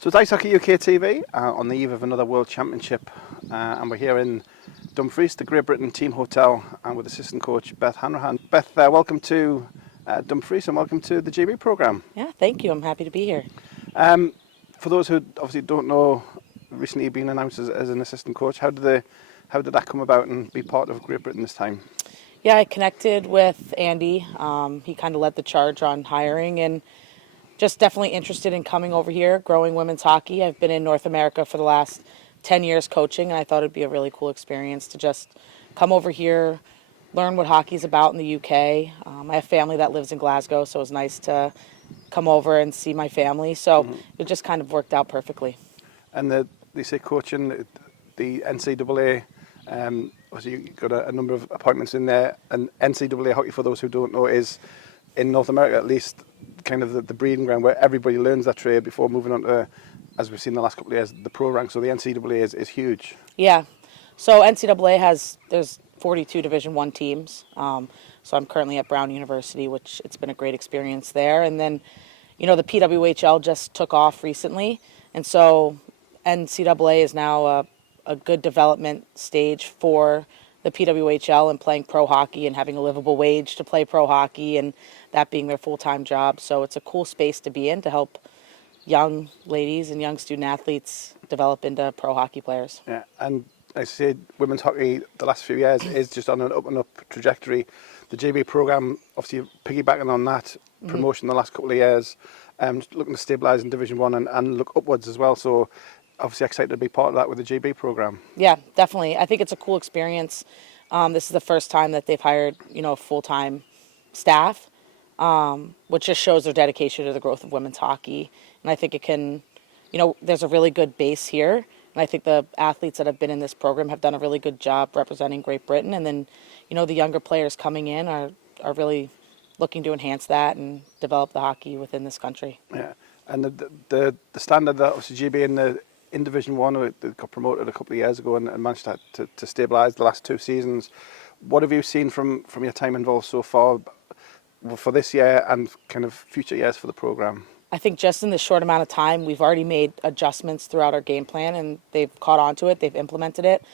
So it's IHUKtv on the eve of another World Championship, and we're here in Dumfries, the Great Britain Team Hotel, and with assistant coach Beth Hanrahan. Beth, welcome to Dumfries and welcome to the GB programme. Yeah, thank you. I'm happy to be here. For those who obviously don't know, recently you've been announced as an assistant coach. How did that come about and be part of Great Britain this time? Yeah, I connected with Andy. He kind of led the charge on hiring and just definitely interested in coming over here, growing women's hockey. I've been in North America for the last 10 years coaching, and I thought it'd be a really cool experience to just come over here, learn what hockey's about in the UK. I have family that lives in Glasgow, so it was nice to come over and see my family. So it just kind of worked out perfectly. And they say coaching, the NCAA, obviously you've got a number of appointments in there, and NCAA hockey, for those who don't know, is, in North America at least, kind of the breeding ground where everybody learns that trade before moving on to, as we've seen the last couple of years, the pro rank. So the NCAA is huge. Yeah. So NCAA there's 42 Division I teams. So I'm currently at Brown University, which it's been a great experience there. And then, the PWHL just took off recently. And so NCAA is now a good development stage for the PWHL and playing pro hockey and having a livable wage to play pro hockey and that being their full-time job. So it's a cool space to be in to help young ladies and young student athletes develop into pro hockey players. Yeah, and I say women's hockey the last few years is just on an up and up trajectory. The JB programme, obviously piggybacking on that promotion the last couple of years, just looking to stabilise in Division 1 and look upwards as well. So obviously excited to be part of that with the GB programme. Yeah, definitely. I think it's a cool experience. This is the first time that they've hired, full-time staff, which just shows their dedication to the growth of women's hockey. And I think it can, there's a really good base here. And I think the athletes that have been in this program have done a really good job representing Great Britain. And then, the younger players coming in are really looking to enhance that and develop the hockey within this country. Yeah, and the standard that obviously GB in Division 1, they got promoted a couple of years ago and managed to stabilise the last two seasons. What have you seen from your time involved so far for this year and kind of future years for the programme? I think just in this short amount of time, we've already made adjustments throughout our game plan, and they've caught on to it. They've implemented it.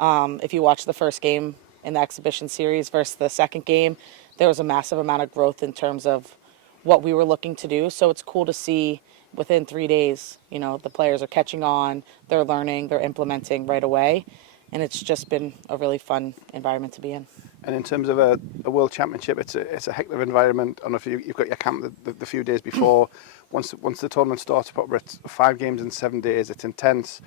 If you watch the first game in the exhibition series versus the second game, there was a massive amount of growth in terms of what we were looking to do. So it's cool to see within 3 days, the players are catching on, they're learning, they're implementing right away. And it's just been a really fun environment to be in. And in terms of a World Championship, it's a heck of an environment. I don't know if you've got your camp the few days before. Once the tournament starts, it's 5 games in 7 days. It's intense,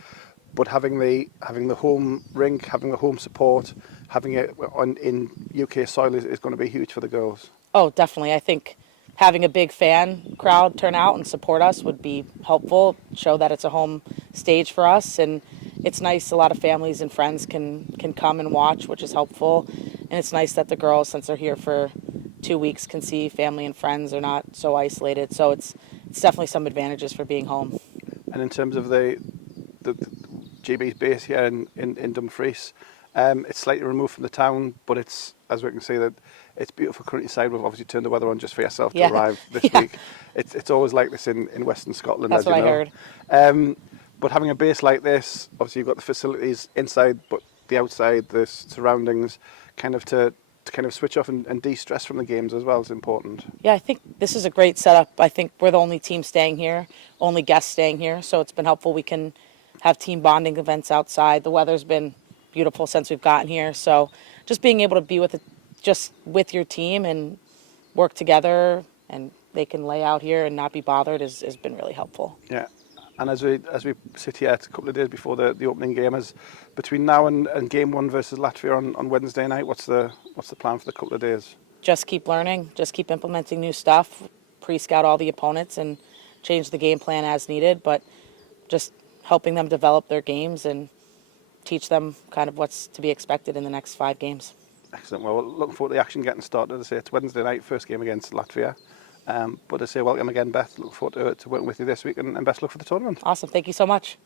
but having the home rink, having the home support, having it in UK soil is going to be huge for the girls. Oh, definitely. I think having a big fan crowd turn out and support us would be helpful, show that it's a home stage for us. And it's nice, a lot of families and friends can come and watch, which is helpful. And it's nice that the girls, since they're here for 2 weeks, can see family and friends. They're not so isolated. So it's definitely some advantages for being home. And in terms of the GB's base here in Dumfries, it's slightly removed from the town, but it's, as we can see, that it's beautiful countryside. We've obviously turned the weather on just for yourself to arrive this week. It's always like this in Western Scotland. That's as what you know. I heard. But having a base like this, obviously you've got the facilities inside, but the outside, the surroundings, kind of to switch off and de-stress from the games as well is important. Yeah, I think this is a great setup. I think we're the only team staying here, only guests staying here, so it's been helpful. We can have team bonding events outside. The weather's been beautiful since we've gotten here, so just being able to be with your team and work together, and they can lay out here and not be bothered has been really helpful. Yeah. And as we sit here a couple of days before the opening game, between now and game 1 versus Latvia on Wednesday night, what's the plan for the couple of days? Just keep learning, just keep implementing new stuff, pre-scout all the opponents and change the game plan as needed, but just helping them develop their games and teach them kind of what's to be expected in the next 5 games. Excellent. Well, looking forward to the action getting started. I say it's Wednesday night, first game against Latvia. But I say welcome again, Beth. Look forward to working with you this week and best luck for the tournament. Awesome. Thank you so much.